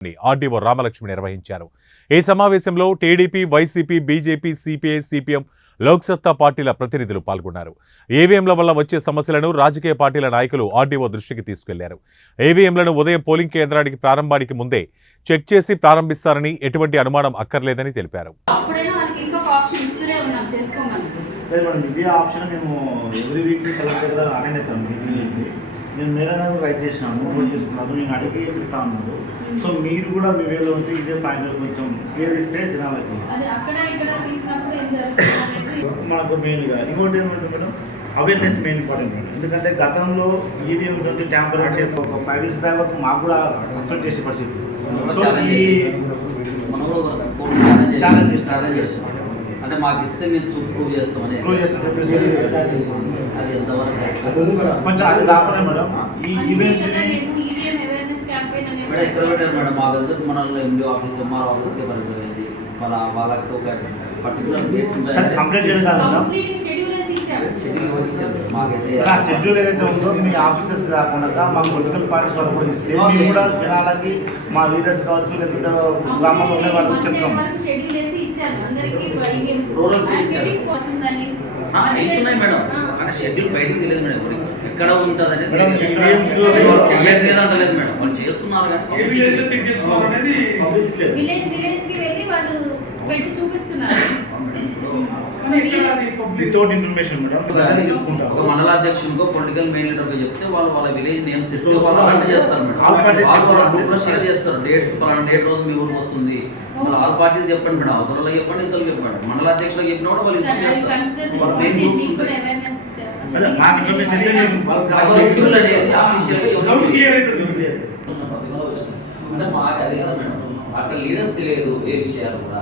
RDO Ramalakshmi నిర్వహించారు. ఈ సమావేశంలో టీడీపీ, వైసీపీ, బీజేపీ, సిపిఐ, సిపిఎం, లోక్సత్తా పార్టీల ప్రతినిధులు పాల్గొన్నారు. ఈవీఎంల వల్ల వచ్చే సమస్యలను రాజకీయ పార్టీల నాయకులు ఆర్డీఓ దృష్టికి తీసుకెళ్లారు. ఈవీఎంలను ఉదయం పోలింగ్ కేంద్రానికి ప్రారంభానికి ముందే చెక్ చేసి ప్రారంభిస్తారని, ఎటువంటి అనుమానం అక్కర్లేదని తెలిపారు. నేను మేడం రైట్ చేసినాను, నోట్ చేసుకున్నాను, నేను అడిగి చెప్తా ఉన్నాను. సో మీరు కూడా మీ వేలో ఉంటే ఇదే పాయింట్ కొంచెం క్లియర్ ఇస్తే జనాలకి మనకు మెయిన్గా ఇంకోటి ఏమంటే madam awareness main important madam. ఎందుకంటే గతంలో ఈవీఎం తోటి ట్యాంపర్ చేసి ఒక 5 years బ్యాక్ వరకు మాకు కూడా కన్స్ట్రక్ట్ చేసే పరిస్థితి. సో ఈ ఛాలెంజ్ చేస్తాం అంటే మాకు ఇస్తే మేము ప్రూవ్ చేస్తామని అది ఎంతవరకు కొంచెం అది కాకుండా మేడం ఈ ఈవెంట్స్ మేడం ఎక్కడ పెట్టారు మేడం మా దగ్గర మన ఎండి ఆఫీస్ ఎంఆర్ ఆఫీస్కే పడిపోయింది. వాళ్ళకి ఒక పర్టికులర్ డేట్స్ ఉంటాయి. కంప్లీట్ చేయడం కాదు మేడం, షెడ్యూల్ ఏదైతే ఉందో మీ ఆఫీసర్స్ కాకుండా మా పొలిటికల్ పార్టీస్ వాళ్ళు కూడా ఇస్తే మేము కూడా జనాలకి మా లీడర్స్ కావచ్చు లేకపోతే గ్రామంలో ఉండే వాళ్ళకి చెప్తాం. అవుతున్నాయి మేడం, కానీ షెడ్యూల్ బయటకు తెలియదు మేడం. ఇప్పుడు ఎక్కడ ఉంటుంది అనేది చేయట్లేదు అంటలేదు మేడం, వాళ్ళు చేస్తున్నారు కానీ వితౌట్ ఇన్ఫర్మేషన్ మేడం. ఒక మండలాధ్యక్షునికో పొలిటికల్ మెయిన్ లీడర్గా చెప్తే వాళ్ళు వాళ్ళ విలేజ్ నేమ్స్ ఇస్తే వాళ్ళు అలాంటి చేస్తారు మేడం. గ్రూప్లో షేర్ చేస్తారు డేట్స్, పలానా డేట్ రోజు మీ ఊరికి వస్తుంది. ఆల్ పార్టీస్ చెప్పండి మేడం, అవతలలో చెప్పండి, ఇతరులు చెప్పండి. మండలాధ్యక్షులకు చెప్పినా కూడా వాళ్ళు ఇన్ఫార్మ్ చేస్తారు. మెయిన్ గ్రూప్స్ ఉంటాయి. షెడ్యూల్ అనేది అఫీషియల్గా అంటే మాకు అదే కదా మేడం, అక్కడ లీడర్స్ తెలియదు ఏ విషయాలు కూడా.